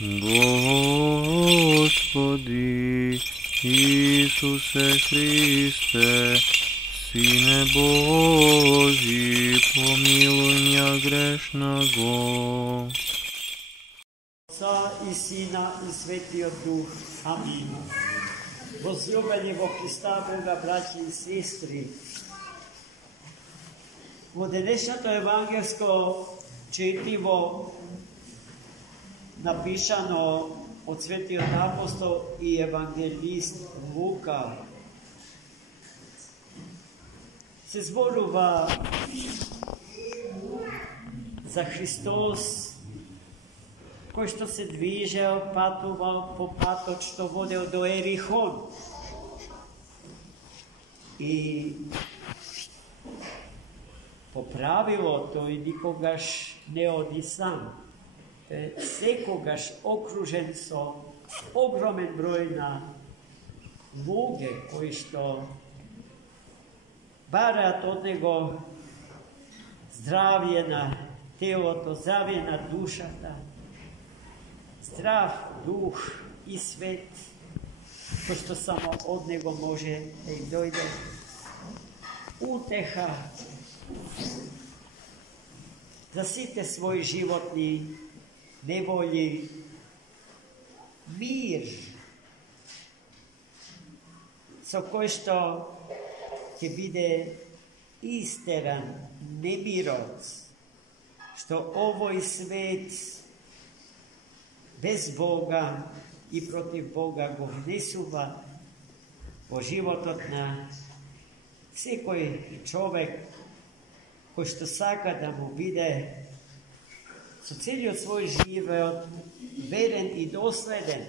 Господи Исусе Христе, Сине Божий, помилуй меня грешного. Отца и Сина и Светия Дух. Амин. Возлюбени во Христа Бога, браќа и сестри, во денешното евангелско четиво, напишано од Светиот апостол и евангелист Лука, се зборува за Христос, кој што се движел, патувал по патот што водел до Ерихон. И по правило тој никогаш не оди сам. Секогаш окружен со огромен број на луѓе кои што бараат од него здравје на телото, здравје на душата, здрав дух и свет, кој што само од него може да им дојде утеха за сите своји животни неволи, мир, со кој што ќе биде истеран немирот, што овој свет без Бога и против Бога го внесува во животот на секој човек кој што сака да му биде со целиот свој живот верен и доследен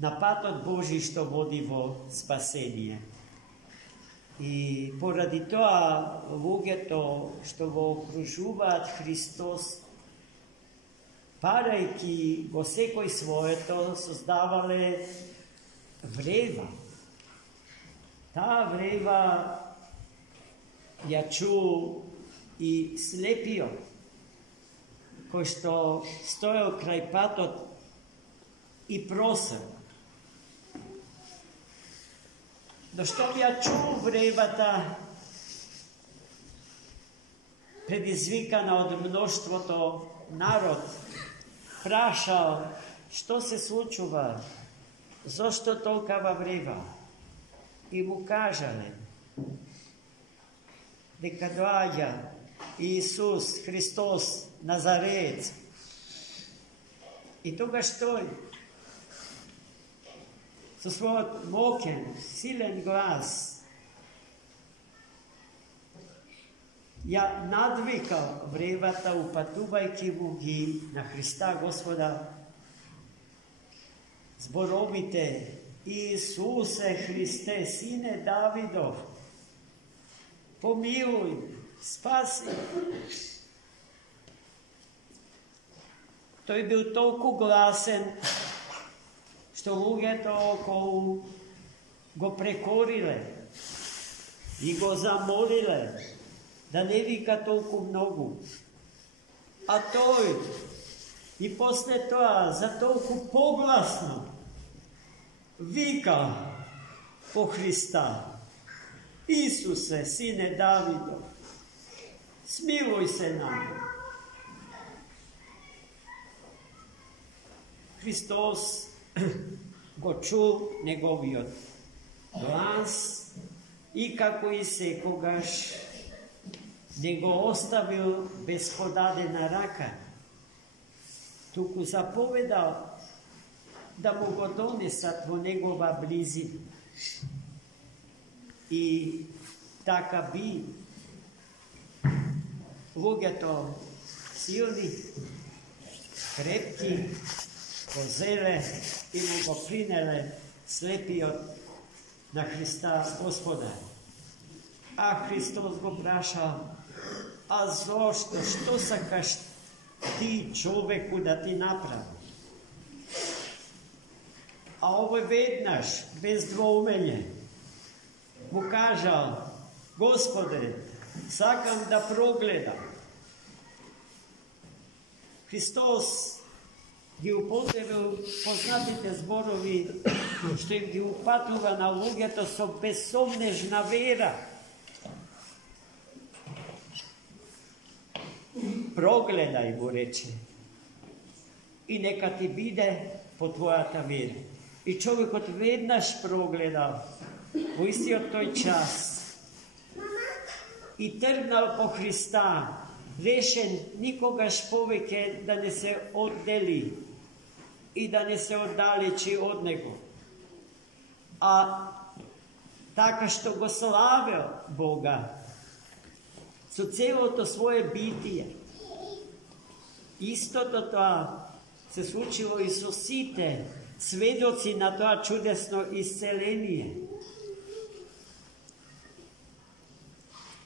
на патот Божи што води во спасение. И поради тоа луѓето што го окружуваат Христос, парајќи го секој своето, создавале врева. Таа врева ја чу и слепиот, кој што стоел крај патот и просел. Но што ја чу вревата, предизвикана од мноштвото народ, прашал што се случува, зошто толкава врева. И му кажале дека доаѓа Иисус Христос Назарец. И тогаш тој со својот мокен, силен глас ја надвикал вревата, упатувајќи му ги на Христа Господа зборовите: Иисусе Христе, Сине Давидов, помилуј, спаси. Тој бил толку гласен што луѓето околу го прекориле и го замолиле да не вика толку многу. А тој и после тоа за толку погласно вика по Христа: Исусе, Сине Давидов, смилуј се нам. Христос го чул неговиот глас и како и секогаш не го оставил без подадена рака, туку заповедал да му го донесат во негова близина. И така би луѓето силни, крепки, го зеле и му го принеле слепиот на Христа Господа. А Христос го прашал: а зошто, што сакаш ти, човеку, да ти направи? А овој веднаш, без двоумење, му кажал: Господе, сакам да прогледам. Христос ги употребил познатите зборови што им ги упатува на луѓето со безсомнежна вера. Прогледај, му рече, и нека ти биде по твојата вера. И човекот веднаш прогледал во истиот тој час и тргнал по Христа, решен никогаш повеќе да не се оддели и да не се оддалечи од Него. А така што го славел Бога со целото свое битие. Истото тоа се случило и со сите сведоци на тоа чудесно исцеление.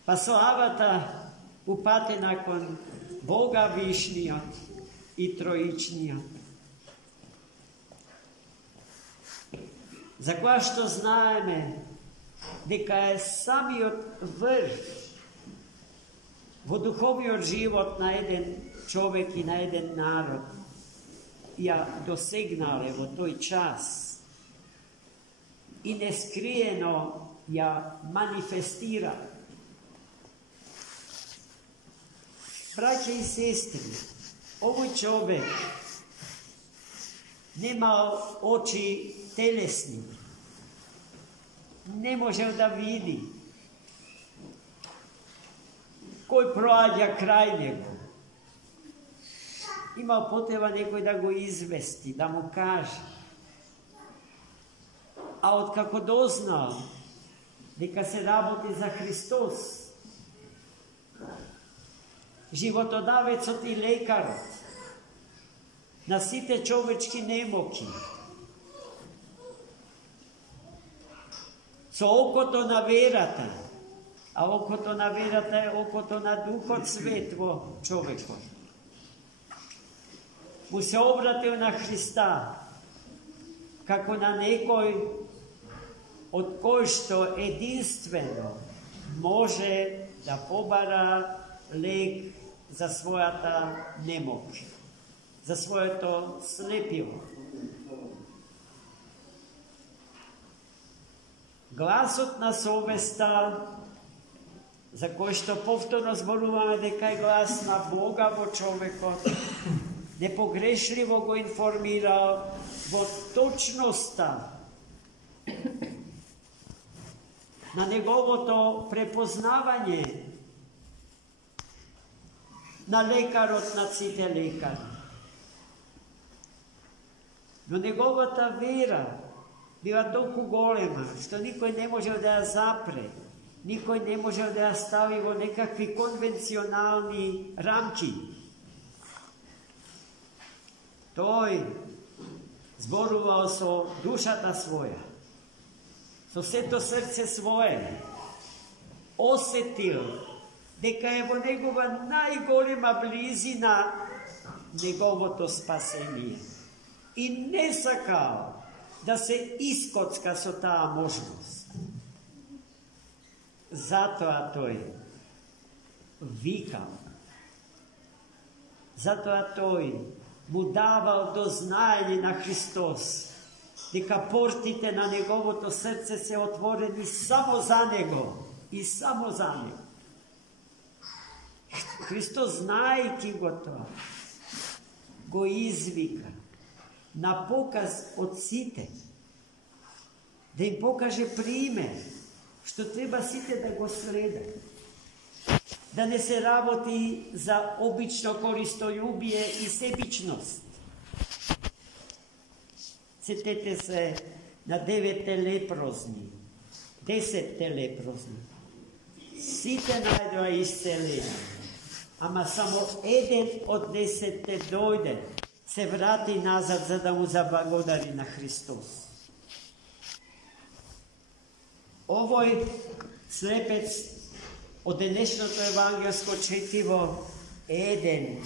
Па славата упатена кон Бога Вишниот и Троичниот. За која што знаеме дека е самиот врв во духовниот живот на еден човек и на еден народ ја досегнале во тој час и нескриено ја манифестира. Браќа и сестри, овој човек немал очи телесни, не можел да види кој проаѓа крај него. Имал потреба некој да го извести, да му каже. А откако дознал дека се работи за Христос, животодавецот и лекарот на сите човечки немоки, со окото на верата, а окото на верата е окото на Духот Свет во човекот, му се обратил на Христа како на некој од кој што единствено може да побара лек за својата немоќ, за своето слепило. Гласот на совеста, за кој што повторно зборуваме дека е глас на Бога во човекот, непогрешливо го информирал во точноста на неговото препознавање на лекарот на сите лекари. Но неговата вера била толку голема, што никој не можел да ја запре, никој не можел да ја стави во некакви конвенционални рамки. Тој зборувал со душата своја, со сето срце свое, осетил дека е во негова најголема близина неговото спасение и не сакал да се искоцка со таа можност. Затоа тој викал, затоа тој му давал до знаење на Христос дека портите на неговото срце се отворени само за него и само за него. Христос, знаејќи го тоа, го извика на показ од сите, да им покаже пример, што треба сите да го следат. Да не се работи за обично користољубие и себичност. Сетете се на 9 лепрозни, 10 лепрозни. Сите најдоа исцелени, ама само еден од 10 дојде, се врати назад за да му заблагодари на Христос. Овој слепец од денешното евангелско четиво е еден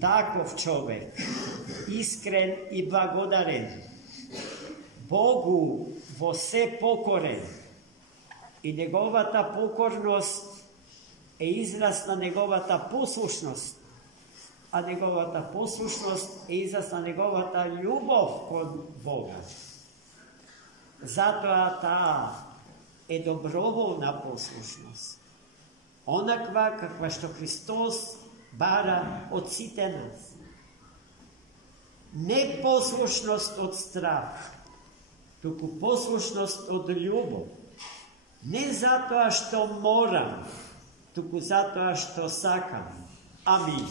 таков човек, искрен и благодарен, Богу во се покорен, и неговата покорност е израз на неговата послушност а неговата послушност е израз на неговата љубов кон Бога. Затоа таа е доброволна послушност. Онаква каква што Христос бара од сите нас. Не послушност од страх, туку послушност од љубов. Не затоа што морам, туку затоа што сакам. Амин.